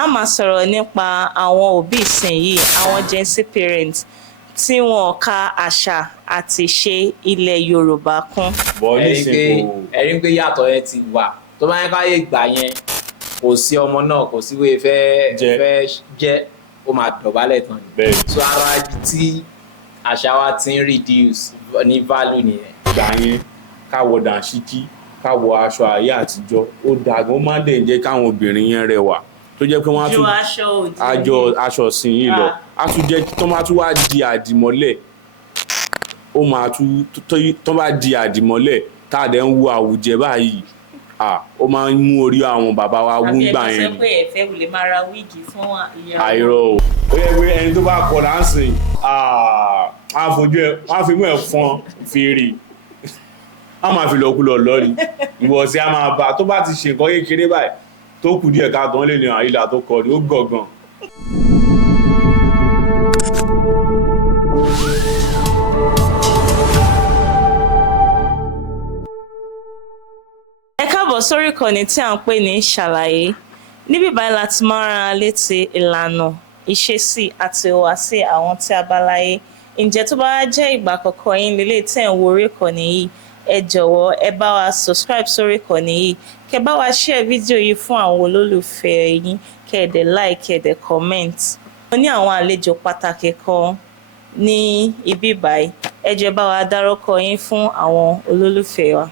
a máa sọ̀rọ̀ nípa àwọn òbí ìsinyìí, àwọn Gen Z parents tí wọn ka àṣà àti ìṣe ilẹ̀ Yorùbá kún. ẹ̀rí pé yàtọ̀ yẹn ti wà tó bá yẹn káyé ìgbà yẹn kò sí ọmọ náà kò sí wéé fẹ́ jẹ́ ó máa dọ̀bálẹ̀ tán ni. so ara ibi tí àṣà wa ti ń reduce ní value nìyẹn. ìgbà yẹn káwọ dànsíkí káwọ aṣọ ayé àtijọ́ ó dàgbọ́n ó máa ń dẹ̀ jẹ́ káwọn obìnrin yẹn rẹwà tó jẹ́ pé wọ́n á tún aṣọ sìn yìí lọ á tún jẹ́ tó máa tún wá di àdìmọ́lẹ̀ ó máa tún tó bá di àdìmọ́lẹ̀ tá a dẹ̀ ń wo àwùjẹ báyìí ó máa ń mú orí àwọn bàbá wa wú gbà yẹn ni. àbí ẹ̀jẹ̀ sọ pé ẹ̀fẹ́ wò lè máa ra wíìgì fún ìyàwó. àìrọ̀ o ó yẹ pé ẹni tó bá kọ láǹsìn wọ́n á fi mú ẹ̀ fọn fèrè a máa fi lọ́kùlọ̀ lọ́ni ìwọ̀sí a máa bá tó bá ti ṣe nǹkan kékeré báyìí tó kù díẹ̀ ká gan lè ní àìlà tó kọ ní ó gọ̀gàn. ẹ káàbọ̀ sórí ìkànnì tí à ń pè ní ṣàlàyé níbí báyìí láti máa rán an létí ìlànà ìṣesí àti ìhùwàsí àwọn tí a bá láyé. ǹjẹ́ tó bá jẹ́ ìgbà àkọ́kọ́ yín lélẹ̀ tẹ̀ ń wo orí ìkànnì yìí ẹ jọ̀wọ́ ẹ bá wa subscribe sórí ìkànnì yìí kẹ́ bá wa share fídíò yìí fún àwọn olólùfẹ́ yín kẹ́ ẹ dẹ̀ like kẹ́ ẹ dẹ̀ comment. mo ní àwọn àlejò pàtàkì kan ní ibí báyìí ẹ jọ̀ọ́ bá wa dárúkọ yín fún àwọn olólùfẹ́ wa.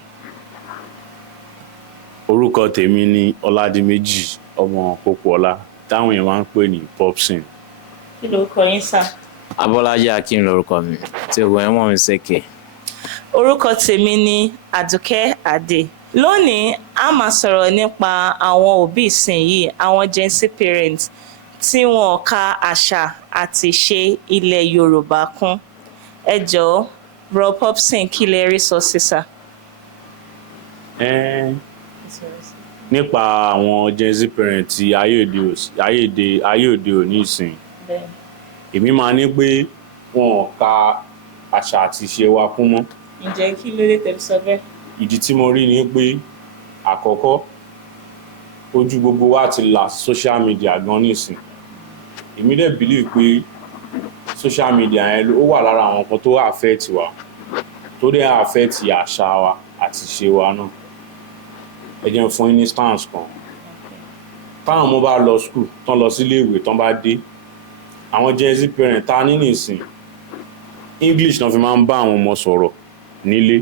orúkọ tèmi ni Ọládìméjì ọmọ Pópóọlá táwọn èèyàn máa ń pè ní Popsin. kí lorúkọ yín sà? Abọ́lájí Akin lorúkọ mi tí ògùn ẹ̀ mọ̀ mi ṣèké. orúkọ tèmi ni Àdùkẹ́ Adé. lónìí a máa sọ̀rọ̀ nípa àwọn òbí ìsinyìí, àwọn Gen Z parents tí wọn ka àṣà àti ìṣe ilẹ̀ Yorùbá kún. ẹ jọ̀ọ́ bro Popsin kí lẹ rí sọ sí sà? nípa àwọn Gen Z parents ti ayé òde òní ìsìn èmi máa ní pé wọn ò ka àṣà àti ìṣe wa kún mọ́. ǹjẹ́ kí ló dé tẹ́ sọ bẹ́ẹ̀? ìdí tí mo rí ni pé àkọ́kọ́ ojú gbogbo wa ti là social media gan nísìn. èmi dẹ̀ believe pé social media yẹn ó wà lára àwọn nǹkan tó affect wa tó dẹ̀ affect àṣà wa àti ìṣe wa náà. ẹ jẹ́ fún instance kan táwọn ọmọ bá lọ school tán lọ sílé ìwé tán bá dé àwọn Gen Z parent ta ní nìsín English náà fi máa ń bá àwọn ọmọ sọ̀rọ̀ nílé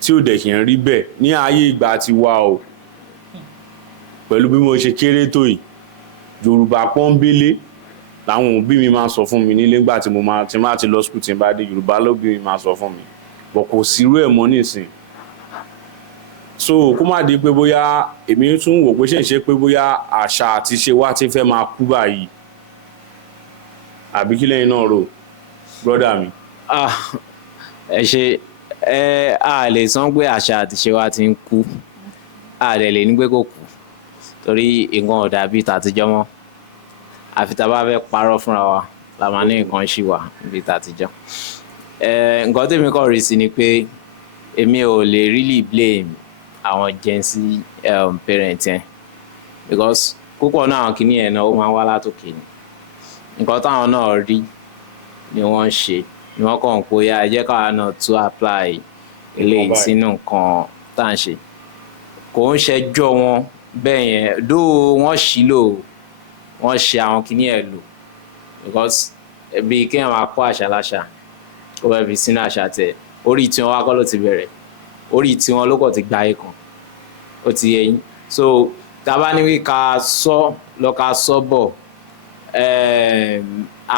tí ò dẹ̀ kì í rí bẹ́ẹ̀ ní ayé ìgbà tí wà o pẹ̀lú bí mo ṣe kéré tó yìí Yorùbá pọ́nbélé làwọn òbí mi máa ń sọ fún mi nílé nígbà tí mo máa ti lọ school tí n bá dé Yorùbá lóbí mi máa sọ fún mi bọ̀ kò sí irú ẹ̀ mọ́ nìsín. so kó má di pé bóyá èmi tún wò pé ṣe pé bóyá àṣà àti ṣe wá ti fẹ́ máa kú báyìí àbí kí lẹ́yìn náà rò brọ́dà mi. ẹ ṣe a lè sọ pé àṣà àti ṣe wá ti ń kú a lè ní pé kò kú torí nǹkan ò dàbí tàtijọ́ mọ́ àfi tá a bá fẹ́ parọ́ fúnra wa la máa ní nǹkan ṣì wà níbi tàtijọ́. nǹkan tèmi kàn rí sí ni pé èmi ò lè really blame àwọn Gen Z parents yẹn because púpọ̀ náà àwọn kìíní yẹn náà ó máa ń wá látòkè ni nǹkan táwọn náà rí ni wọ́n ń ṣe ni wọ́n kàn ń pòyà ẹ jẹ́ káwa náà tún apply eléyìí sínú nǹkan tá à ń ṣe kò ń ṣẹjọ́ wọn bẹ́ẹ̀ yẹn dó wọ́n ṣì lò wọ́n ṣe àwọn kìíní ẹ̀ lò because bí kéèyàn máa kọ́ àṣà láṣà ó fẹ́ fi sínú àṣà tẹ̀ orí tí wọ́n wá kọ́ ló ti bẹ̀rẹ̀ orí tí wọ́n ló kọ̀ ti gba ẹ̀kan ó ti yẹ yín so tá a bá ní wí ká sọ lọ ká sọ bọ̀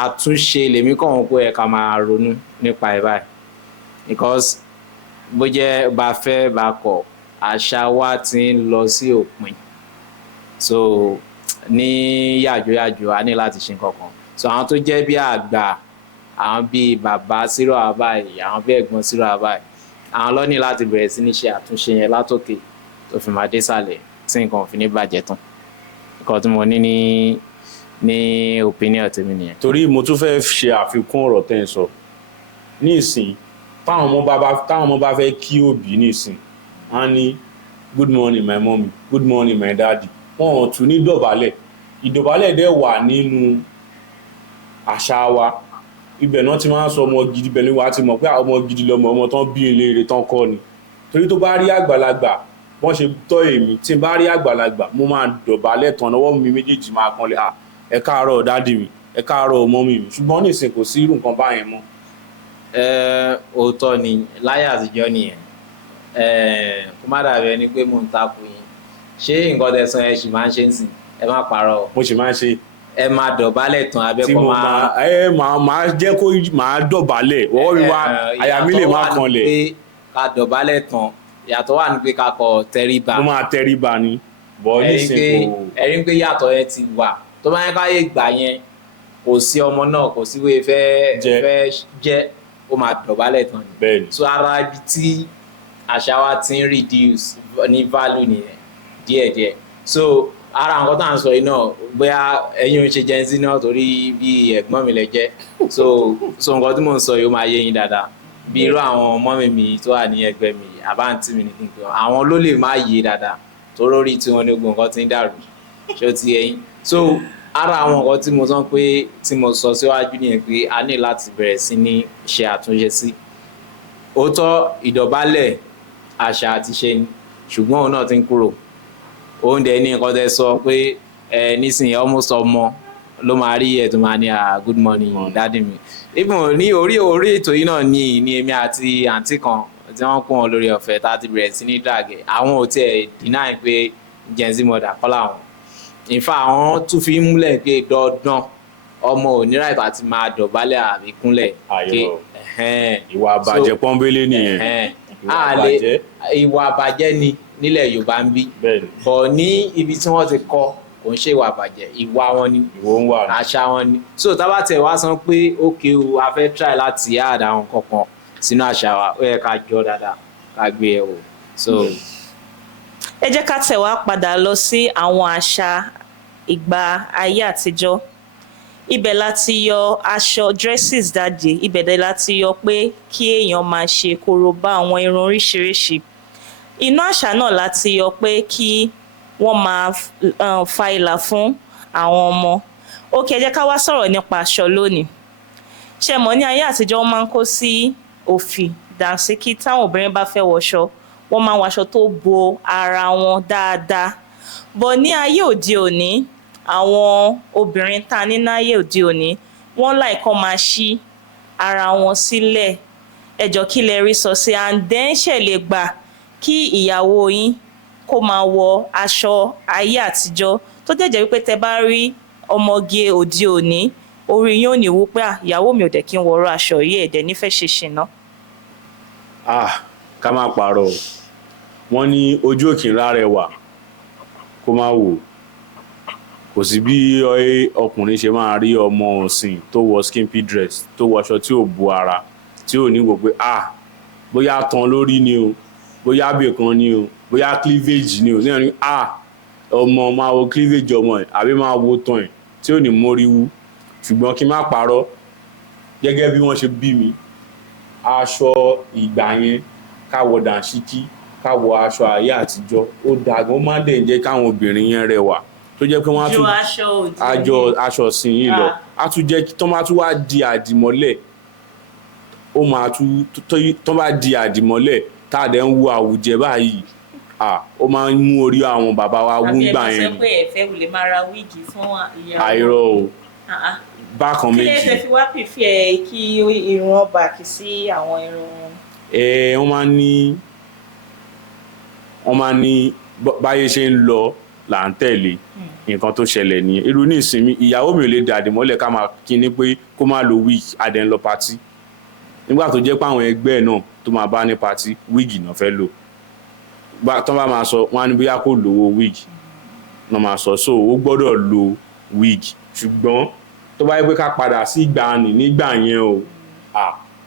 àtúnṣe lèmi kàn wọ́n pé ẹ̀ka máa ronú nípa ẹ̀ báyìí because bó jẹ́ bá fẹ́ bá kọ̀ àṣà wa ti ń lọ sí òpin so ní yàjóyàjó a ní láti ṣe nǹkan kan so àwọn tó jẹ́ bí àgbà àwọn bíi bàbá Sírò Àbáyé àwọn bíi ẹ̀gbọ́n Sírò Àbáyé àwọn ló ní láti bẹ̀rẹ̀ sí ní ṣe àtúnṣe yẹn látòkè tó fi máa dé sàlẹ̀ tí nǹkan ò fi ní bàjẹ́ tán nǹkan tí mo ní opinion tèmi nìyẹn. torí mo tún fẹ́ ṣe àfikún ọ̀rọ̀ tẹ́ ń sọ ní ìsìn táwọn ọmọ bá fẹ́ kí òbí ní ìsìn á ní good morning my mommy good morning my daddy wọn ò tún ní dọ̀bálẹ̀ ìdọ̀bálẹ̀ dẹ̀ wà nínú àṣà wa ibẹ̀ náà ti máa ń sọ ọmọ gidi bẹ̀lú wa ti mọ̀ pé ọmọ gidi lọmọ ọmọ tán bí ilé rẹ̀ tán kọ́ ni torí tó bá rí àgbàlagbà wọ́n ṣe tọ́ èmi tí n bá rí àgbàlagbà mo máa dọ̀bálẹ̀ tán lọ́wọ́ mi méjèèjì máa kanlẹ̀ ẹ káàárọ̀ dádì mi ẹ káàárọ̀ mọ́mì mi ṣùgbọ́n nísìnyí kò sí irú nǹkan báyẹn mọ́. Òótọ́ ni láyé àtijọ́ nìyẹn kó má dàbí ẹni pé mò ń takò yín ṣé nǹkan tẹ̀sán ẹ sì máa ń ṣe ń sìn ẹ má parọ́ mo sì máa ń ṣe ẹ máa dọ̀bálẹ̀ tán tí abẹ́kọ̀ mo máa jẹ́ kó máa dọ̀bálẹ̀ ọwọ́ mi wá àyà mi lè má kanlẹ̀. ká dọ̀bálẹ̀ tán ìyàtọ̀ wà ní pé ká kọ tẹríba. mo máa tẹríba ni bọ́ nísìnyí kò. ẹ̀rí pé yàtọ̀ yẹn ti wà tó bá yẹn káyé gbà yẹn kò sí ọmọ náà kò sí wéé fẹ́ jẹ́ ó máa dọ̀bálẹ̀ tán ni. bẹ́ẹ̀ni. so ara ibi tí àṣà wa ti ń reduce ní value nìyẹn díẹ̀díẹ̀ so ara nǹkan tá à ń sọ yìí náà bóyá ẹ̀yin ò ń ṣe Gen Z náà torí bí ẹ̀gbọ́n mi lẹ jẹ́ so nǹkan tí mò ń sọ yìí ó máa yé yín dáadáa bí irú àwọn ọmọ mi tó wà ní ẹgbẹ́ mi àbáǹtí mi ní kí n pè wọn àwọn ló lè má yé dáadáa tó lórí tí wọn ní gbogbo nǹkan ti ń dàrú ṣé ó ti yé yín so ara àwọn nǹkan tí mo sọ pé tí mo sọ síwájú nìyẹn pé a ní láti bẹ̀rẹ̀ sí ní ṣe àtúnṣe sí òótọ́ ìdọ̀bálẹ̀ àṣà àti ṣe ni ṣùgbọ́n òun náà ti ń kúrò òun dẹ̀ ní nǹkan tẹ́ sọ pé nísìnyí almost ọmọ ló máa rí ẹ̀ tó máa ní good morning daddy mi even ní orí ètò yìí náà ní èmi àti àǹtí kan tí wọ́n kún wọn lórí ọ̀fẹ́ tá a ti bẹ̀rẹ̀ sí ní drag àwọn ò tiẹ̀ deny pé Gen Z mother kọ́ làwọn in fact àwọn tún fi ń múlẹ̀ pé dandan ọmọ ò ní right àti máa dọ̀bálẹ̀ àbí kúnlẹ̀ ìwà àbàjẹ́ pọ́nbélé nìyẹn ìwà àbàjẹ́ ni nílẹ̀ Yorùbá ń bí bọ̀ ní ibi tí wọ́n ti kọ́ kò ń ṣe ìwà àbàjẹ́ ìwà wọn ni àṣà wọn ni so tábà tẹ̀ wá sọ pé ókè o a fẹ́ try láti add àwọn kankan sínú àṣà wa ó yẹ ká jọ dáadáa ká gbé ẹ wò so. ẹ jẹ́ ká tẹ̀ wá padà lọ sí àwọn àṣà ìgbà ayé àtijọ́ ibẹ̀ láti yọ aṣọ dresses jáde ibẹ̀ dẹ̀ láti yọ pé kí èèyàn máa ṣe korobá àwọn irun oríṣiríṣi inú àṣà náà láti yọ pé kí wọ́n máa fa ìlà fún àwọn ọmọ ó kí ẹ jẹ́ ká wá sọ̀rọ̀ nípa aṣọ lónìí ṣe mọ̀ ní ayé àtijọ́ wọ́n máa ń kó sí òfì dànsíkí táwọn obìnrin bá fẹ́ wọṣọ wọ́n máa ń wọṣọ tó bo ara wọn dáadáa bọ̀ ní ayé òde òní àwọn obìnrin ta ní náyé òde òní wọ́n láìkọ́ máa ṣí ara wọn sílẹ̀ ẹjọ́ kí lẹ rí sọ sí àǹdẹ́ńṣẹ̀ lè gbà kí ìyàwó yín kó máa wọ aṣọ ayé àtijọ́ tó jẹ́jẹ́ wípé tẹ bá rí ọmọge òde òní orí yín ò ní wú pé ìyàwó mi ò dẹ̀ kí n wọ̀rọ̀ aṣọ yìí ẹ̀dẹ̀ nífẹ̀ẹ́ ṣe ṣìnà. ká má parọ́ wọ́n ní ojú òkè rárẹwà kó má wò kò sí bí ọkùnrin ṣe máa rí ọmọ ọ̀sìn tó wọ skimpy dress tó wọṣọ tí ò bu ara tí ò ní wò pé bóyá tán lórí ni o bóyá bìkan ni o bóyá cleavage ni o ní ẹni ọmọ máa wo cleavage ọmọ ẹ̀ àbí máa wo tán ẹ̀ tí ò ní mórí wú ṣùgbọ́n kí n má parọ́ gẹ́gẹ́ bí wọ́n ṣe bí mi aṣọ ìgbà yẹn káwọ dànsíkí káwọ aṣọ ayé àtijọ́ ó dàgbà ó máa ń dẹ̀ jẹ́ káwọn obìnrin yẹn rẹwà tó jẹ́ pé wọ́n á tún aṣọ ọ̀sìn yìí lọ á tún jẹ́ kí tán bá tún wá di àdìmọ́lẹ̀ ó máa tún tán bá di àdìmọ́lẹ̀ tá a dẹ̀ ń wo àwùjẹ báyìí ó máa ń mú orí àwọn bàbá wa wú gbà yẹn. àbí ẹ máa sọ pé ẹ̀fẹ́ wò lè máa ra wíìgì fún ìyàwó. àìrọ̀ o bákan méjì. kí lè ṣe fi wá pìfẹ́ kí irun ọba kì sí àwọn irun. wọ́n máa ní báyé ṣe ń lọ là ń tẹ̀lé nǹkan tó ṣẹlẹ̀ nìyẹn irú ní ìsinmi ìyàwó mi ò lè dàdí mọ́lẹ̀ ká máa kíní pé kó má lo wíìgì adẹ̀ ń lọ patí nígbà tó jẹ́ pé àwọn ẹgbẹ́ náà tó máa bá ní patí wíìgì náà fẹ́ lò tó bá máa sọ wọ́n á ní bóyá kó lówó wíìgì náà máa sọ so ó gbọ́dọ̀ lo wíìgì ṣùgbọ́n tó bá yẹ pé ká padà sí ìgbàanì nígbà yẹn o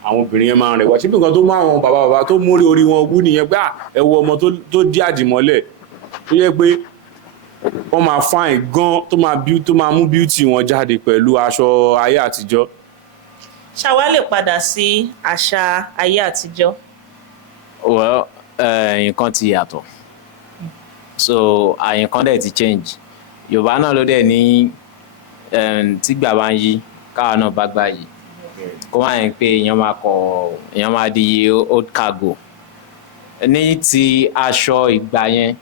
àwọn obìnrin yẹn máa ń rẹwà síbi nǹkan tó mú àwọn bàbá tó mórí orí wọn wú nìyẹn pé ẹ wo ọmọ tó dí àdìmọ́lẹ̀ tó yẹ pé wọ́n máa fine gan tó máa mú beauty wọn jáde pẹ̀lú aṣọ ayé àtijọ́. ṣàwa lè padà sí àṣà ayé àtijọ́. well nǹkan ti yàtọ̀ so nǹkan dẹ̀ ti change Yorùbá náà ló dẹ̀ ní tígbà bá ń yí káwa náà bá gbà yìí kó má yẹn pé èèyàn máa di old cargo. Ní ti aṣọ ìgbà yẹn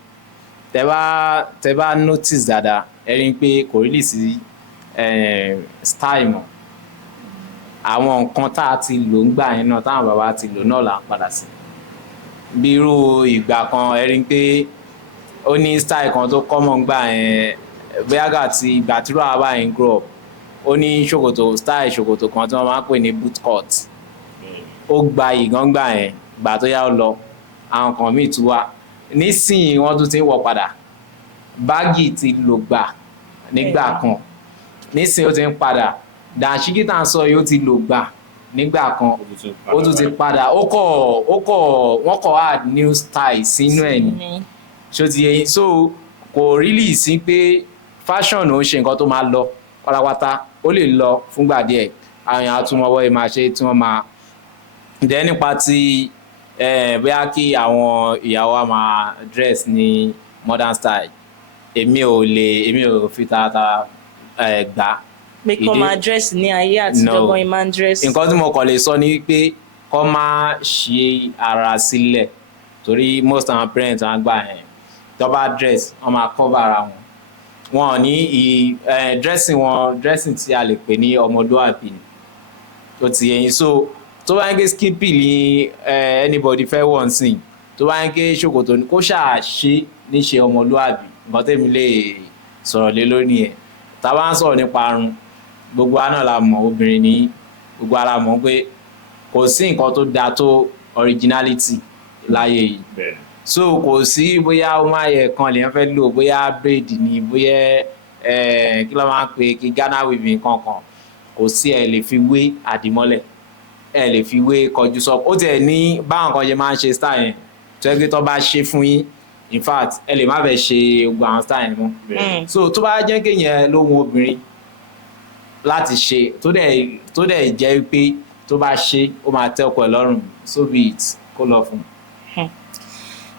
tẹ bá notice dáadáa ẹ rí pé kò rí lì sí style mọ́. Àwọn nǹkan tá a ti lò ń gbà yẹn náà táwọn bàbá ti lò náà là ń padà sí. Bí irú ìgbà kan ẹ rí pé ó ní style kan tó common gbà yẹn bóyá gàtí ìgbà tí rò àbá yẹn grow up ó ní style ṣòkòtò kan tí wọ́n máa ń pè ní boot cut. Ó gba ìgbà yẹn ìgbà tó yá ó lọ àwọn kan míì tún wá nísìnyí wọ́n tún ti ń wọ̀ padà. Báàgì ti lò gbà nígbà kan nísìnyí ó ti ń padà. Dàńṣíkí tá à ń sọ yìí ó ti lò gbà nígbà kan ó tún ti padà wọ́n kọ̀ add new style sínú ẹ̀ ni ṣó ti yẹ yín. So kò really sí pé fashion ò ń ṣe nǹkan tó máa lọ pátápátá ó lè lọ fúngbà díẹ̀ àwọn èèyàn àtúmọ̀wọ́ ẹ̀ máa ṣe tí wọ́n máa dẹ́ nípa ti bóyá kí àwọn ìyàwó wa máa dress ní modern style èmi ò fi tààtà gbà. pé kọ́ máa dress ní ayé àtijọ́ gan máa ń dress. Nǹkan tí mo kàn lè sọ ni pé kọ́ máa ṣe ara sílẹ̀ torí most of our parents wọn gbà yẹn tó bá dress wọ́n máa cover ara wọn ò ní dressing tí a lè pè ní ọmọlúwàbí tó ti yẹn. So tó bá ń gé skimpy ní anybody fẹ́ wọ̀ ń sìn tó bá ń gé ṣòkòtò ní kó ṣáà ṣe níṣe ọmọlúwàbí nǹkan tẹ́mi lè sọ̀rọ̀ lé lónìí ẹ̀. Tá a bá ń sọ̀rọ̀ nípa arun gbogbo wa náà la mọ̀ obìnrin ní gbogbo ara mọ̀ pé kò sí nǹkan tó dáa tó originality láyé yìí. So kò sí bóyá ó máa yẹ kan lèyàn fẹ́ lò bóyá braid ni bóyá kí ló máa ń pè kí Ghana weaving kankan kò sí ẹ lè fi wé àdìmọ́lẹ̀ ẹ lè fi wé kọjú sọ. Ó tiẹ̀ ní báwọn kan ṣe máa ń ṣe style yẹn tó yẹ kí tó bá ṣe fún yín in fact ẹ lè má fẹ́ ṣe gbogbo àwọn style yẹn mọ́. So tó bá jẹ́ kéèyàn lóhun obìnrin láti ṣe tó dẹ̀ jẹ́ pé tó bá ṣe ó máa tẹ́ ọkọ ẹ̀ lọ́rùn so be it kó lọ fún un.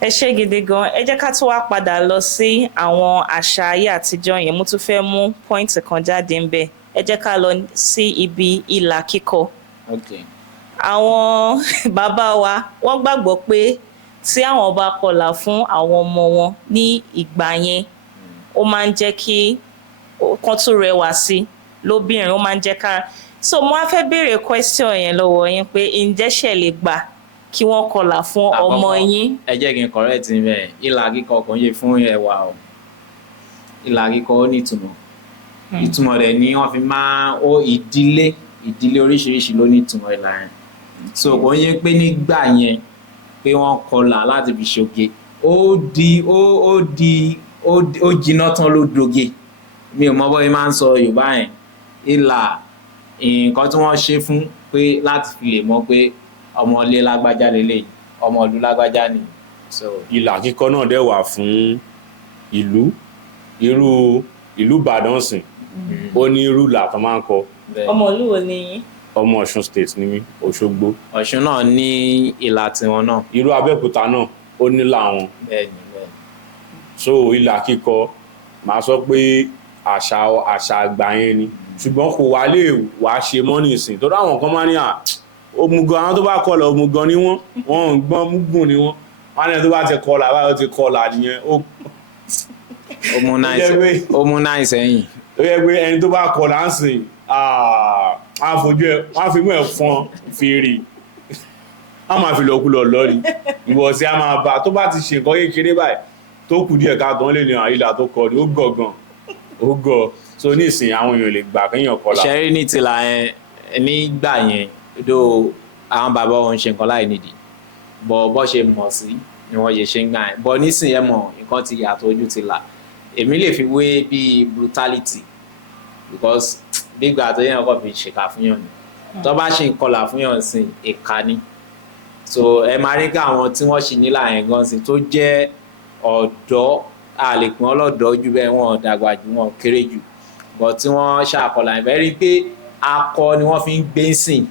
Ẹ ṣé gidi gan. Ẹ jẹ́ ká tún wá padà lọ sí àwọn àṣà ayé àtijọ́ yẹn mo tún fẹ́ mú pọ́ìntì kan jáde ń bẹ̀. Ẹ jẹ́ ká lọ sí ibi ìlà kíkọ. Àwọn bàbá wa wọ́n gbàgbọ́ pé tí àwọn bá kọlà fún àwọn ọmọ wọn ní ìgbà yẹn ó máa ń jẹ́ kí kan tún rẹwà sí lóbìnrin ó máa ń jẹ́ ká. So mo wá fẹ́ béèrè question yẹn lọ́wọ́ yín pé ǹjẹ́ ṣé lè gbà kí wọ́n kọlà fún ọmọ yín. Ẹ jẹ́ kí n correct ní bẹ́ẹ̀ ìlà kíkọ kò ń yẹ fún ẹwà o. Ìlà kíkọ ó ní ìtumọ̀ rẹ̀ ni wọ́n fi máa ìdílé oríṣiríṣi ló ní ìtumọ̀ ìlà yẹn. So kò ń yẹ pé nígbà yẹn pé wọ́n kọlà láti fi ṣoge ó jiná tán ló doge. Mi ò mọ bọ́ máa ń sọ Yorùbá yẹn ìlà nǹkan tí wọ́n ṣe fún pé láti fi lè mọ̀ pé ọmọ ilé lágbájá lélẹ̀ ọmọ ìlú lágbájá ni. So ìlà kíkọ náà dẹ̀ wà fún ìlú irú ìlú Ìbàdàn sìn ó ní irú ìlà tó máa ń kọ. Ọmọ ìlú wo ni yín? Ọmọ Ọ̀ṣun state ni mí Òṣogbo. Ọ̀ṣun náà ní ìlà tiwọn náà. Irú Abẹ́òkúta náà ó nílà wọn. Bẹ́ẹ̀ni. So ìlà kíkọ màá sọ pé àṣà àgbà yẹn ni ṣùgbọ́n kò wá lè wá ṣe mọ́ nísìn tó dáwọn kan máa ní òmùgọ̀ àwọn tó bá kọlà òmùgọ̀ ni wọ́n ń gbọ́n múgùn ni wọ́n ní tó bá ti kọlà báyọ̀ ti kọlà nìyẹn ó mú náà sẹ́yìn. Ó yẹ pé ẹni tó bá kọlà ń sìn wọ́n fi mú ẹ̀ fọn fèrè wọ́n máa fi lọ́kùlọ̀ lọ́rí ìwọ̀ sí a máa bá tó bá ti ṣe nǹkan kékeré báyìí tó kù díẹ̀ ká tán lè ní àìlà tó kọ ní ó gọ̀gàn ó gọ̀ so ní ìsìn àwọn èèyàn lè gbà kéèyàn kọlà. Ṣẹ́rí ní tìlà yẹn nígbà yẹn dó àwọn bàbá wọn ṣe nǹkan láì nídìí bọ́ ṣe mọ̀ sí ni wọ́n ṣe ń gbà yẹn bọ́ nísìnyí ẹ̀ mọ̀ nǹkan ti yàtọ̀ ojú ti là èmi lè fi wé bíi brutality because gbígbà tó yẹn kọ́ fi ṣèkà fún yàn ni tó bá ṣe ń kọlà fún yàn sí ìka ni so ẹ máa rí ká àwọn tí wọ́n ṣì nílà yẹn gan sí tó jẹ́ ọ̀dọ́ àlèkùn ọlọ́dọ̀ jù bẹ́ẹ̀ wọn dàgbà jù wọn kéré jù but tí wọ́n ṣàkọlà yẹn bẹ́ẹ̀ rí pé akọ ni wọ́n fi ń gbé sìn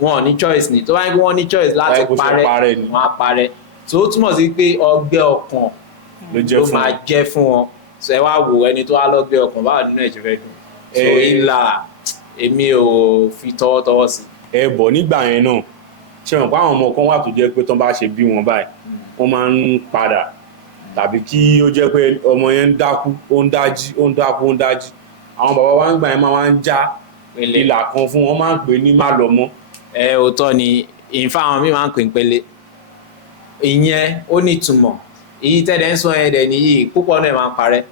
wọn ò ní choice ni tó bá yẹ kí wọ́n ní choice láti parẹ́ wọ́n á parẹ́ tó túmọ̀ sí pé ọgbẹ́ ọkàn ló máa jẹ́ fún wọn so ẹ wá wo ẹni tó wá lọ́gbẹ́ ọkàn báwo nínú ẹ̀ ṣe fẹ́ dùn so ìlà èmi ò fi tọwọ́tọwọ́ sí. Bọ̀ nígbà yẹn náà ṣe mọ̀ pé àwọn ọmọ kan wà tó jẹ́ pé tán bá ṣe bí wọn báyìí wọ́n máa ń padà tàbí kí ó jẹ́ pé ọmọ yẹn ń dákú ó ń dájí ó ń dákú ó ń dájí àwọn bàbá wa ń gbà yẹn máa ń já ìlà kan fún wọn máa ń pè ní má lọ mọ́. Òótọ́ ni ìfá àwọn míì máa ń pè ń pele ìyẹn ó ní ìtumọ̀ èyí tẹ́lẹ̀ ń sọ yẹn dẹ̀ nìyí púpọ̀ náà máa ń parẹ́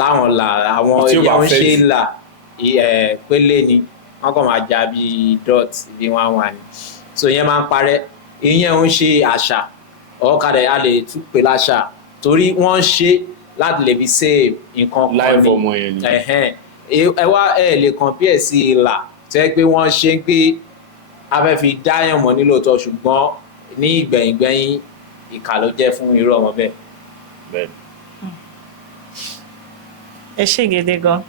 láwọn là àwọn èèyàn ń ṣe là pélé ni wọ́n kàn máa já bí dot bí wọ́n wà ní so ìyẹn máa ń parẹ́ ìyẹn ń ṣe àṣà ọ̀kadà a lè tún pè láṣà torí wọ́n ń ṣe láti lè fi save nǹkan kan láì fọmọ yẹn ni ẹ wá lè compare sí ìlà tẹ́ pé wọ́n ṣe ń pé a fẹ́ fi dáyàn mọ́ nílò tọ́ ṣùgbọ́n ní ìgbẹ̀yìngbẹ̀yìn ìkà ló jẹ́ fún irú ọmọ bẹ́ẹ̀. ẹ ṣé gidi gan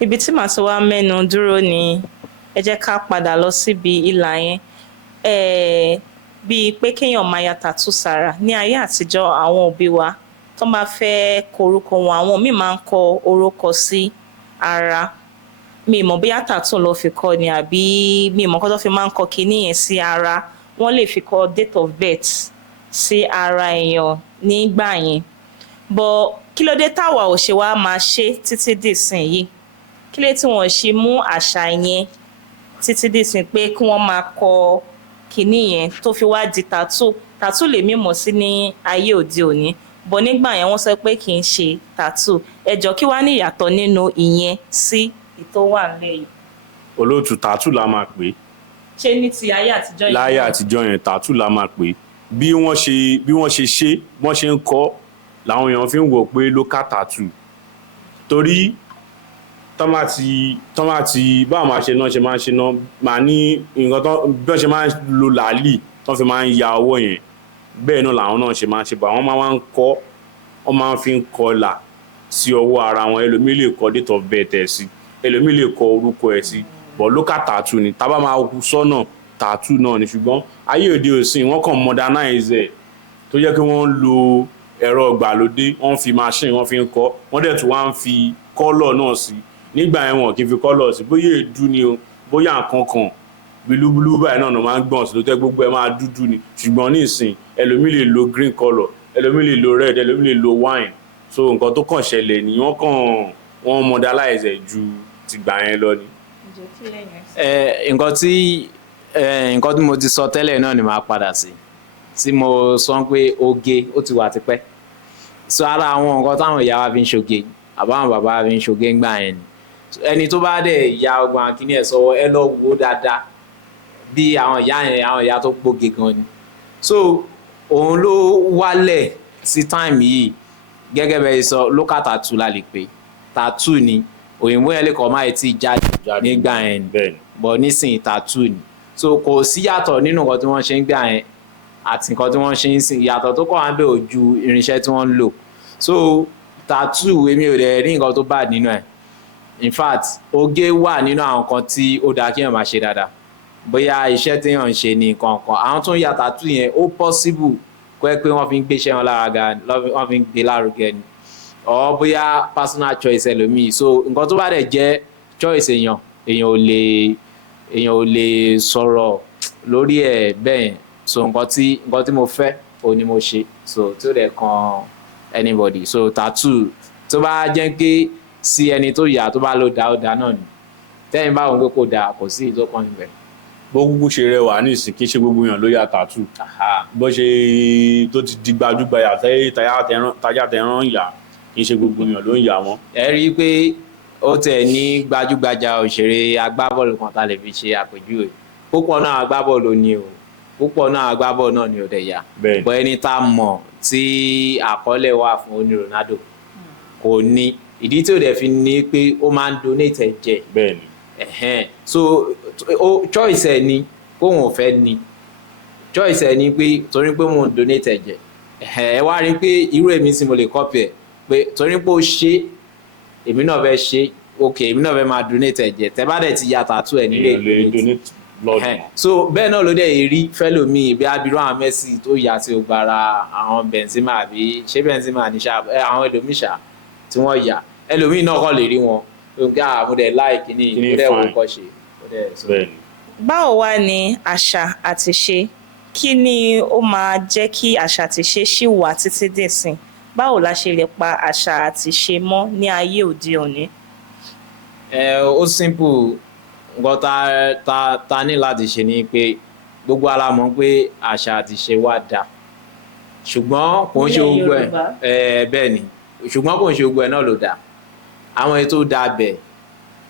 ibi tí màá ti wá mẹ́nu dúró ni ẹ jẹ́ ká padà lọ síbi ìlà yẹn bíi pé kéèyàn máa ya tàtú sára ní ayé àtijọ́ àwọn òbí wa tó bá fẹ́ kọ orúkọ wọn àwọn míì máa ń kọ orúkọ sí ara mi mọ̀ bóyá tàtú ló fi kọ ni àbí mi mọ̀ kó tó fi máa ń kọ kinní yẹn sí ara wọ́n lè fi kọ date of birth sí ara èèyàn nígbà yẹn bọ́ kí ló dé táwa ò ṣe wá máa ṣe títí dìsìn yìí kí ló tí wọ́n ṣe mú àṣà yẹn títí dìsìn pé kí wọ́n máa kọ kinní yẹn tó fi wá di tàtú lè mímọ̀ sí ní ayé òde òní bọ́ nígbà yẹn wọ́n sọ pé kì í ṣe tàtú ẹjọ́ kí wá ní ìyàtọ̀ nínú ìyẹn sí ìtò wà nílẹ̀ yìí. olóòtú tàtú la máa pè é. ṣé ní ti ayé àtijọ́ yẹn. láyé àtijọ́ yẹn tàtú la máa pè é bí wọ́n ṣe ń kọ́ làwọn èèyàn fi ń wò pé local tattoo torí tọ́mátì báwọn máa ṣe náà ṣe máa ń ṣe náà máa ní nǹkan tó bí wọ́n ṣe máa ń lo làálì tó fi máa ń ya ọwọ́ yẹn bẹ́ẹ̀ náà làwọn náà ṣe máa ń ṣe bá wọn máa ń kọ́ wọ́n máa ń fi ń kọlà sí ọwọ́ ara wọn ẹlòmíì lè kọ date of birth ẹ̀ sí ẹlòmíì lè kọ orúkọ ẹ̀ sí but local tattoo ni tá bá máa kú sọ́nà tattoo náà ni ṣùgbọ́n ayé òde òsìn wọ́n kàn modernize ẹ̀ tó jẹ́ kí wọ́n lo ẹ̀rọ ìgbàlódé wọ́n fi machine wọ́n fi ń kọ́ wọ́n dẹ̀ tún wá ń fi kọ́lọ̀ náà sí nígbà yẹn wọn kì í fi kọ́lọ̀ sí bóyá èédú ni o bóyá nǹkan kan bílúbílú báyìí náà máa ń gbọ̀n sí ló tẹ́ gbogbo ẹ̀ máa dúdú ni ṣùgbọ́n ní ìsìn ẹlòmíì lè lo green colour ẹlòmíì lè lo red ẹlòmíì lè lo wine so nǹkan tó kàn ṣẹlẹ̀ ni wọ́n modernize ẹ̀ ju tìgbà yẹn lọ ni. nǹkan tí mo ti sọ tẹ́lẹ̀ náà ni màá padà sí tí mo sọ pé oge ó ti wà tipẹ́ so ara àwọn nǹkan táwọn ìyá wa fi ń ṣoge àbáwọn bàbá wa fi ń ṣoge ń gbà yẹn ni ẹni tó bá dẹ̀ ya ọgbọ̀n akíní ẹ̀ sọ́wọ́ ẹ lọ wo dáadáa bí àwọn ìyá yẹn àwọn ìyá tó gbóge gan ni so òun ló wálẹ̀ sí time yìí gẹ́gẹ́ bẹ́ẹ̀ sọ local tattoo la lè pè tattoo ni òyìnbó yẹn lè kọ́ máa ti jáde nígbà yẹn ni but nísìnyí tattoo ni so kò sí yàtọ̀ nínú nǹkan tí wọ́n ṣe ń gbà yẹn àti nǹkan tí wọ́n ṣe ń sìn ìyàtọ̀ tó kọ́ wá ń bẹ̀ ojú irinṣẹ́ tí wọ́n ń lò so tattoo èmi ò dẹ̀ rí nǹkan tó bad nínú ẹ̀ in fact oge wà nínú àwọn nǹkan tí ó dáa kí èèyàn máa ṣe dáadáa bóyá iṣẹ́ téèyàn ń ṣe ní nǹkan kan àwọn tó ń ya tattoo yẹn ó possible kó ẹ pé wọ́n fi ń gbéṣẹ́ wọn lára ga wọ́n fi ń gbé lárugẹ ni or bóyá personal choice ẹlòmíì so nǹkan tó bá dẹ̀ jẹ́ choice èèyàn ò lè sọ̀rọ̀ lórí ẹ̀ bẹ́ẹ̀ yẹn so nǹkan tí mo fẹ́ òun ni mo ṣe so tí ó dẹ̀ kan anybody so tattoo tó bá jẹ́ pé sí ẹni tó yà tó bá lò dá ó dá náà ni tẹ́yìn báwọn pé kò dáa kò sí ìtọ́kàn níbẹ̀. bó kúkú ṣe rẹwà nísìn kí ṣe gbogbo èèyàn ló yà tattoo bó ṣe tó ti di gbajúgbajà táyà tẹ̀rán yà kì í ṣe gbogbo èèyàn ló ń yà wọ́n. ẹ rí i pé ó tẹ̀ ní gbajúgbajà òṣèré agbábọ́ọ̀lù kan tá a lè fi ṣe àpèjúwe púpọ̀ náà agbábọ́ọ̀lù ni o púpọ̀ náà agbábọ́ọ̀lù náà ni ò dẹ̀ yà bọ́ ẹni tá a mọ̀ tí àkọọ́lẹ̀ wà fún oní Ronaldo kò ní ìdí tí ó dẹ̀ fi ní pé ó máa ń donate ẹ̀jẹ̀ bẹ́ẹ̀ni so choice ẹ̀ ni kóun ò fẹ́ ni choice ẹ̀ ni pé torí pé mo ń donate ẹ̀jẹ̀ ẹ wá rí pé irú èmi sì mo lè copy ẹ̀ pé torí pé ó ṣe èmi náà fẹ́ ṣe ok èmi náà fẹ́ máa donate ẹ̀jẹ̀ tẹ́ bá dẹ̀ ti ya tattoo ẹ̀ nílé lọ́dún. So bẹ́ẹ̀ náà ló dẹ̀ rí fẹ́lòmíì bí abirú àwọn Messi tó yà tí ó gbára àwọn Benzema àbí ṣé Benzema ní ṣá àwọn ẹlòmíì ṣá tí wọ́n yà ẹlòmíì náà kọ́ lè rí wọn mo dẹ̀ láìkí ní mo dẹ̀ wọ́n kọ́ ṣe. Bẹ́ẹ̀ni. Báwo wá ni àṣà àti ṣe? Kí ni ó máa jẹ́ kí àṣà àti ṣe ṣì wà títí dìsìn? Báwo la ṣe lè pa àṣà àti ṣe mọ́ ní ayé òde òní? Ó simple nǹkan ta ní láti ṣe ni pé gbogbo ala mọ̀ pé àṣà àti ṣe wà dáa ṣùgbọ́n kò ń ṣe gbogbo ẹ̀ bẹ́ẹ̀ ni ṣùgbọ́n kò ń ṣe gbogbo ẹ̀ náà ló dáa àwọn ètò dáa bẹ̀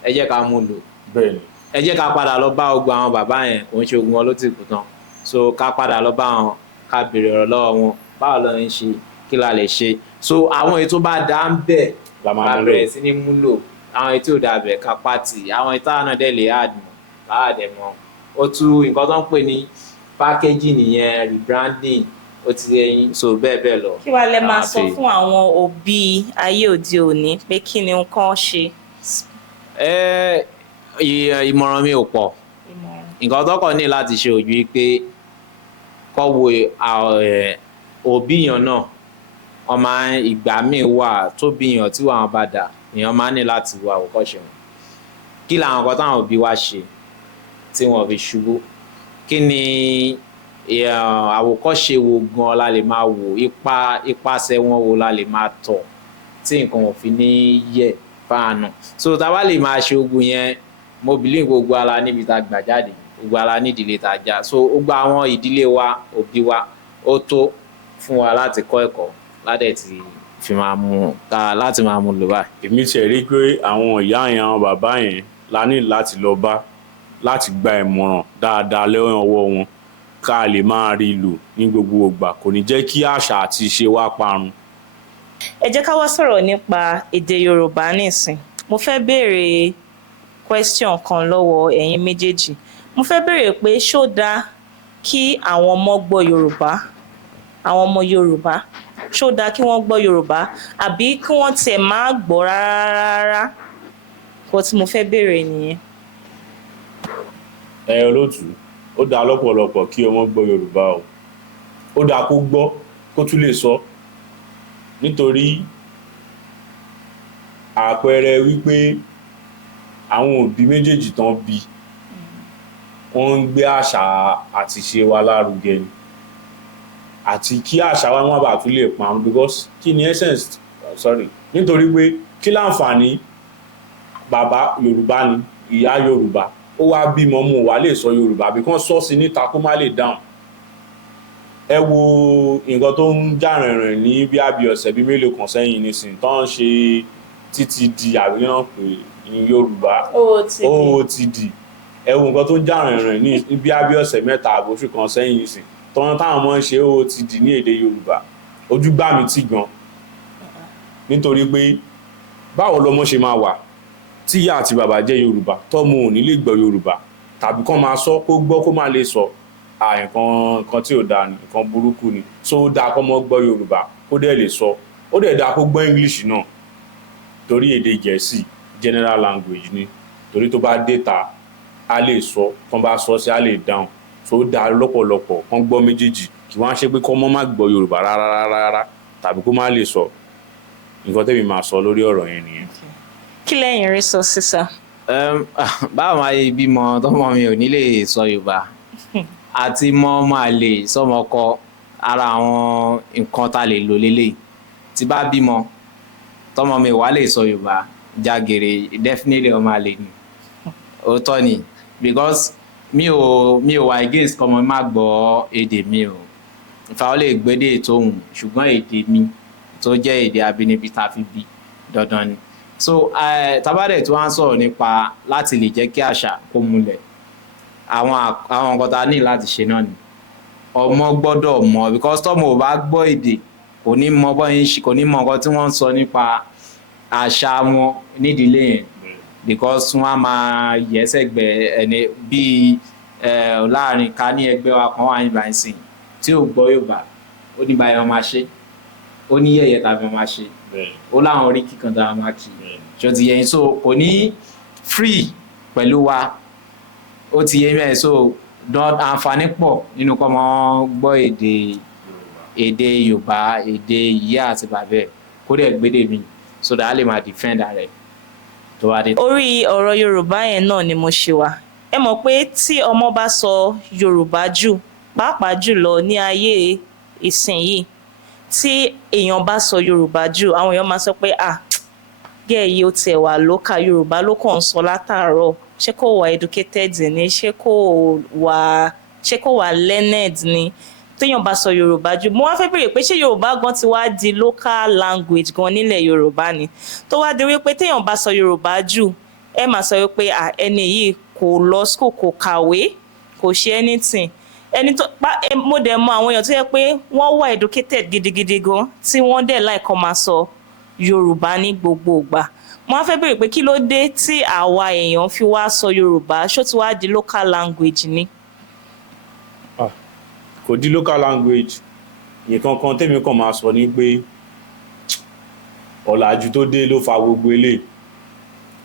ẹ jẹ́ ká mú lò Bẹ́ẹ̀ni. ẹ jẹ́ ká padà lọ bá gbogbo àwọn bàbá yẹn kò ń ṣe ogun wọn ló ti kú tán so ká padà lọ bá wọn ká béèrè ọ̀rọ̀ lọ́wọ́ wọn báwo ló ń ṣe kí la lè ṣe so àwọn ètò bá dáa ń bẹ̀ La máa ká múlò. bẹ̀rẹ̀ sí ní múlò àwọn ètò ìdàbẹ̀ ká pàtì àwọn ètò àná dẹ̀ lè àdùn káàdẹ̀ mọ́ ó tún nǹkan tó ń pè ní packaging nìyẹn rebranding ó ti ẹyin so bẹ́ẹ̀ bẹ́ẹ̀ lọ. Kí wàá lẹ máa sọ fún àwọn òbí ayé òde òní pé kí ni nǹkan ṣe? Ìmọ̀ràn mi ò pọ̀ nǹkan tó kàn ní láti ṣe ojú pé kọ́ wo òbí yàn náà ọmọ ìgbà míì wà tó bí yàn tí wàá bá dà èèyàn máa ní láti wo àwòkọ́ṣe wọn kí làwọn nǹkan táwọn òbí wa ṣe tí wọn fi ṣubú kí ni àwòkọ́ṣe wo gan la lè máa wò ipasẹ̀ wọn wo la lè máa tọ̀ tí nǹkan ò fi ní yẹ̀ fáànù so tá a bá lè máa ṣe ogun yẹn mo believe gbogbo ala níbi tá a gbà jáde gbogbo ala nídìílé tá a já so gbogbo àwọn ìdílé wa òbí wa ó tó fún wa láti kọ́ ẹ̀kọ́ ládẹ̀ tí fi máa mú ká láti máa mú lò báyìí. Èmi tiẹ̀ rí pé àwọn ìyá yẹn àwọn bàbá yẹn la ní láti lọ bá láti gba ìmọ̀ràn dáadáa lẹ́yìn ọwọ́ wọn ká lè máa rí lò ní gbogbo ìgbà kò ní jẹ́ kí àṣà àti ìṣe wa parun. Ẹ jẹ́ ká wá sọ̀rọ̀ nípa èdè Yorùbá nísìn. Mo fẹ́ béèrè question kan lọ́wọ́ ẹ̀yin méjèèjì. Mo fẹ́ béèrè pé ṣó dáa kí àwọn ọmọ gbọ́ Yorùbá àwọn ọmọ Yorùbá ṣó dáa kí wọ́n gbọ́ Yorùbá àbí kí wọ́n tiẹ̀ máa gbọ́ rárá kó tí mo fẹ́ béèrè nìyẹn. Olóòtú ó dáa lọ́pọ̀lọpọ̀ kí ọmọ gbọ́ Yorùbá o ó dáa kó gbọ́ kó tún lè sọ nítorí àpẹẹrẹ wípé àwọn òbí méjèèjì tán bí wọ́n ń gbé àṣà àti ìṣe wa lárugẹ ni àti kí àṣà wa má bàa tún lè parun because kí ni essence nítorí pé kí láǹfààní bàbá Yorùbá ni ìyá Yorùbá ó wá bímọ mú wá lè sọ Yorùbá bí kán sọ sí níta kó má lè dáhùn ẹ wo nǹkan tó ń jà rìnrìn ní bí àbí ọ̀sẹ̀ bí mélòó kan sẹ́yìn nísìnyí tó ń ṣe títí di àríyàn pé ní Yorùbá OOTD ẹ wo nǹkan tó ń jà rìnrìn ní bí àbí ọ̀sẹ̀ mẹ́ta àbóṣù kan sẹ́yìn nísìnyí tọ́wọ́n táwọn ọmọ ń ṣe OOTD ní èdè Yorùbá ojú gbà mí tì gan nítorí pé báwo lọmọ ṣe máa wà tí ìyá àti bàbá jẹ́ Yorùbá tọ́mọ ò ní lè gbọ́ Yorùbá tàbí kán máa sọ kó gbọ́ kó má lè sọ nǹkan tí ò dáa ni nǹkan burúkú ni so ó dáa kó mọ́ gbọ́ Yorùbá kó dẹ̀ lè sọ ó dẹ̀ dáa kó gbọ́ English náà torí èdè Gẹ̀ẹ́sì general language ni torí tó bá dé ta á lè sọ tán bá sọ sí á lè dáhùn so ó dáa lọ́pọ̀lọpọ̀ kán gbọ́ méjèèjì kí wọ́n á ṣe pé kọ́ mọ́ má gbọ́ Yorùbá rárá tàbí kó má lè sọ nǹkan tẹ́mi máa sọ lórí ọ̀rọ̀ yẹn nìyẹn. Kí lẹ́yìn rí sọ sísá? báwo máa yẹ bímọ tọmọ mi ò ní lè sọ Yorùbá àti mọ́ máa lè sọmọ kọ ara àwọn nǹkan tá lè lò lélẹ̀ tí bá bímọ tọmọ mi wà lè sọ Yorùbá jágere definitely ọmọ àlè ni òótọ́ ni because mi ò wà against kọ́mọ má gbọ́ èdè mi o ìfà ó lè gbédè tóhùn ṣùgbọ́n èdè mi tó jẹ́ èdè abínibí tá a fi bí dandan ni so tabadẹ̀ tí wọ́n á sọ̀rọ̀ nípa láti lè jẹ́ kí àṣà kó múlẹ̀ àwọn nǹkan tá a ní láti ṣe náà ni ọmọ gbọ́dọ̀ mọ̀ because tọ́mọ ò bá gbọ́ èdè kò ní mọ bọ́yìn ṣe kò ní mọ nǹkan tí wọ́n ń sọ nípa àṣà wọn nídìílé yẹn because wọ́n á máa yẹ́sẹ̀gbẹ́ ẹni bíi láàrin ká ní ẹgbẹ́ wa kan wà nígbà ìsìn tí ò gbọ́ Yorùbá ó ní báyìí wọ́n máa ṣe ó ní yẹ̀yẹ́ tàbí wọ́n máa ṣe ó láwọn orí kíkan tàbí wọ́n máa kì í ṣó ti yẹn so kò ní free pẹ̀lú wa ó ti yé mẹ́ẹ̀ so àǹfààní pọ̀ nínú kọ́ mọ́ gbọ́ èdè Yorùbá èdè ìyá àti bàbá ẹ̀ kó dẹ̀ gbédè mi so that a lè máa defend rẹ̀ tó bá dé. Orí ọ̀rọ̀ Yorùbá yẹn náà ni mo ṣe wà. Ẹ mọ̀ pé tí ọmọ bá sọ Yorùbá jù pàápàá jùlọ ní ayé ìsinyìí tí èèyàn bá sọ Yorùbá jù àwọn èèyàn máa sọ pé gẹ́ẹ̀ yìí ó tiẹ̀ wà lókà Yorùbá ló kàn ń sọ látàárọ̀ ṣé kò wà educated ni ṣé kò wà learned ni téèyàn bá sọ Yorùbá jù. Mo wá fẹ́ béèrè pé ṣé Yorùbá gan ti wá di local language gan nílẹ̀ Yorùbá ni tó wá di wípé téèyàn bá sọ Yorùbá jù ẹ máa sọ wípé ẹni yìí kò lọ school kò kàwé kò ṣe anything ẹni tó mo dẹ̀ mọ àwọn èèyàn tó yẹ pé wọ́n wà educated gidigidi gan tí wọ́n dẹ̀ láìkọ́ máa sọ Yorùbá ní gbogbo ìgbà. Mo wá fẹ́ béèrè pé kí ló dé tí àwa èèyàn fi wá sọ Yorùbá ṣó ti wá di local language ni. Kò di local language nǹkan kan tẹ́mi kàn máa sọ ní pé ọ̀làjú tó dé ló fa gbogbo eléyìí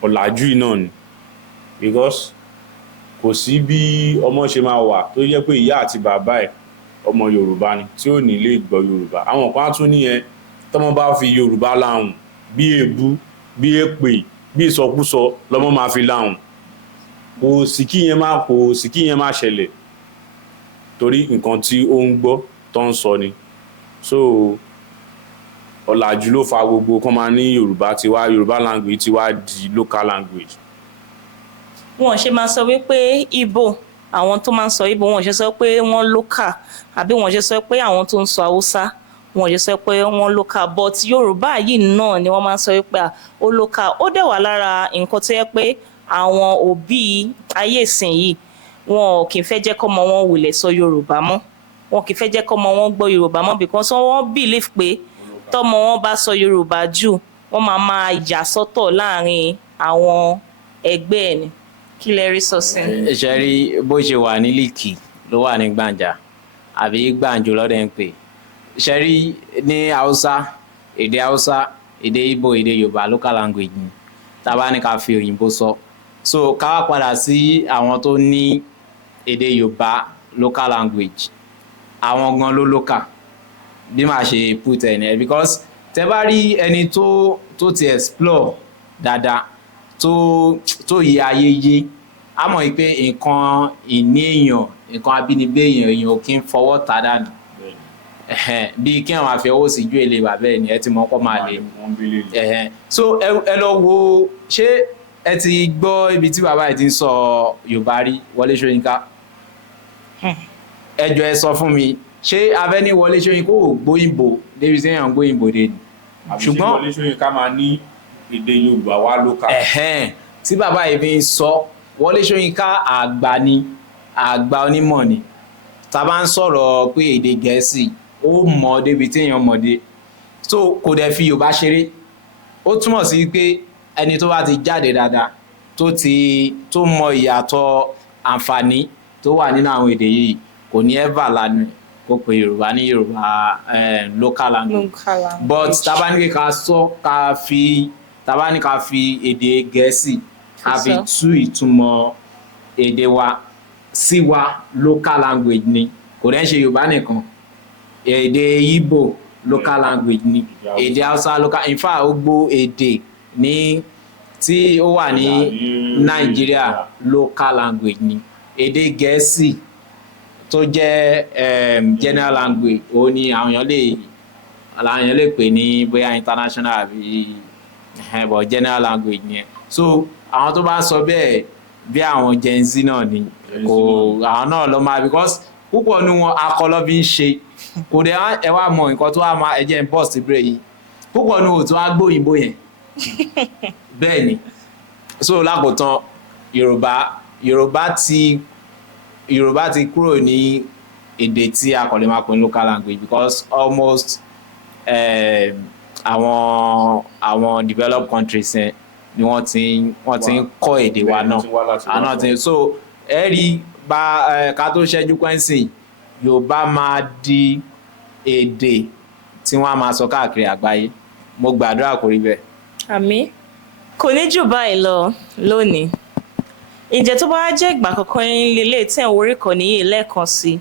ọ̀làjú yìí náà ni because kò sí bí ọmọ ṣe máa wà tó jẹ́ pé ìyá àti bàbá ẹ̀ ọmọ Yorùbá ni tí ò ní lè gbọ́ Yorùbá. Àwọn kan á tún níyẹn tọ́mọ bá fi Yorùbá láhùn bí èébú bí èpè bí ìsọkúsọ lọ́mọ máa fi láhùn kò sí kí yẹn má ṣẹlẹ̀ torí nǹkan tí ó ń gbọ́ tó ń sọ ni so ọ̀làjú ló fa gbogbo kan máa ní Yorùbá language ti wá di local language. Wọ́n ṣe máa sọ wípé Ìgbò àwọn tó máa ń sọ Ìgbò wọ́n ṣe sọ pé wọ́n local àbí wọ́n ṣe sọ pé àwọn tó ń sọ Haúsá wọ́n ṣe sọ pé wọ́n local but Yorùbá yìí náà ni wọ́n máa ń sọ wípé ó local. Ó dẹ̀ wà lára nǹkan tó yẹ pé àwọn òbí ayé ìsìn yìí wọn kì í fẹ́ jẹ́ kọ́mọ wọn wulẹ̀ sọ Yorùbá mọ́ wọn kì í fẹ́ jẹ́ kọ́mọ wọn gbọ́ Yorùbá mọ́ because wọ́n believe pé tọ́mọ wọn bá sọ Yorùbá jù wọ́n máa yà sọ́tọ̀ láàrin àwọn ẹgbẹ́ ẹ̀ ni. Kí lẹ rí sọ sí i. ṣe rí bó ṣe wà ní Líkì ló wà ní Gbàǹjà àbí Gbàǹjo lọ́dẹ̀ ń pè ṣe rí ní Haúsá èdè Ìgbò èdè Yorùbá local language ni tá a bá ní ká fi òyìnbó sọ so ká wá padà sí àwọn tó ní èdè Yorùbá local language àwọn gan ló local bí màá ṣe put ẹ̀ ní because tẹ bá rí ẹni tó ti explore dáadáa tó yẹ ayé yé a mọ̀ pé nǹkan ìní èèyàn nǹkan abínibí èèyàn ò kí ń fọwọ́ tà dànù bí kí àwọn àfẹ́wọ́ sí ju èlé bàbá ẹ̀ ní ẹ ti mọ̀ kọ́ máa lè so ẹ lọ wo ṣé ẹ ti gbọ́ ibi tí bàbá ẹ̀ ti ń sọ Yorùbá rí Wọlé Ṣóyínká ẹ jọ̀ọ́ ẹ sọ fún mi ṣé abẹ́ni Wọlé Ṣóyínká ò gbóyìnbó débi tí èèyàn gbóyìnbó dé ni ṣùgbọ́n Wọlé Ṣóyínká máa ní èdè Yorùbá wá lókà. tí bàbá yìí fi ń sọ Wọlé Ṣóyínká àgbà ni àgbà onímọ̀ ni tá a bá ń sọ̀rọ̀ pé èdè Gẹ̀ẹ́sì ó mọ̀ débi tí èèyàn mọ̀ dé so kò dẹ̀ fi Yorùbá ṣeré ó túmọ̀ sí pé ẹni tó bá ti jáde dáadáa tó mọ ìyàtọ̀ àǹfààní tó wà nínú àwọn èdè yìí kò ní ever lanu kó pe Yorùbá ní Yorùbá local language but tabaníkè ká sọ ká fi èdè Gẹ̀ẹ́sì ká fi tú ìtumọ̀ èdè wa sí wa local language ni kò dẹ̀ ṣe Yorùbá nìkan èdè Ìgbò local language ni èdè Hausa local in fact gbogbo èdè ní tí ó wà ní Nàìjíríà local language ni èdè Gẹ̀ẹ́sì tó jẹ́ general language ó ní àwọn èèyàn lè pè ní bóyá international àbí but general language yẹn so àwọn tó bá sọ bẹ́ẹ̀ bí àwọn Gen Z náà ni kò àwọn náà lọ máa because púpọ̀ ní wọn akọlọ́ bí ń ṣe kò dé ẹ wá mọ nǹkan tó wá máa ẹjẹ́ ń bọ̀ sí bírè yìí púpọ̀ ní wọn tó wá gbóyìnbó yẹn bẹ́ẹ̀ ni so lákòótán Yorùbá ti kúrò ní èdè tí a kò lè máa pè ní local language because almost àwọn developed countries ni wọ́n ti ń kọ́ èdè wa náà so ẹ rí ká tó ṣẹ́jú pẹ́ńsìn Yorùbá máa di èdè tí wọ́n á máa sọ káàkiri àgbáyé mo gbàdúrà kó rí bẹ́ẹ̀. Àmín. Kò ní jù báyìí lọ lónìí ǹjẹ́ tó bá jẹ́ ìgbà àkọ́kọ́ yín lélẹ̀ tí ẹ̀ ń wo orí ìkànnì yìí lẹ́ẹ̀kan sí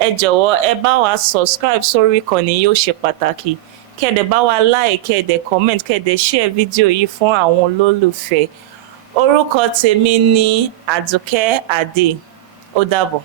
ẹ jọ̀wọ́ ẹ bá wa subscribe sórí ìkànnì yìí ó ṣe pàtàkì kẹ́ẹ̀dẹ̀ bá wa like kẹ́ẹ̀dẹ̀ comment kẹ́ẹ̀dẹ̀ share fídíò yìí fún àwọn olólùfẹ́ orúkọ tèmi ni Àdùkẹ́ Adé ó dàbọ̀.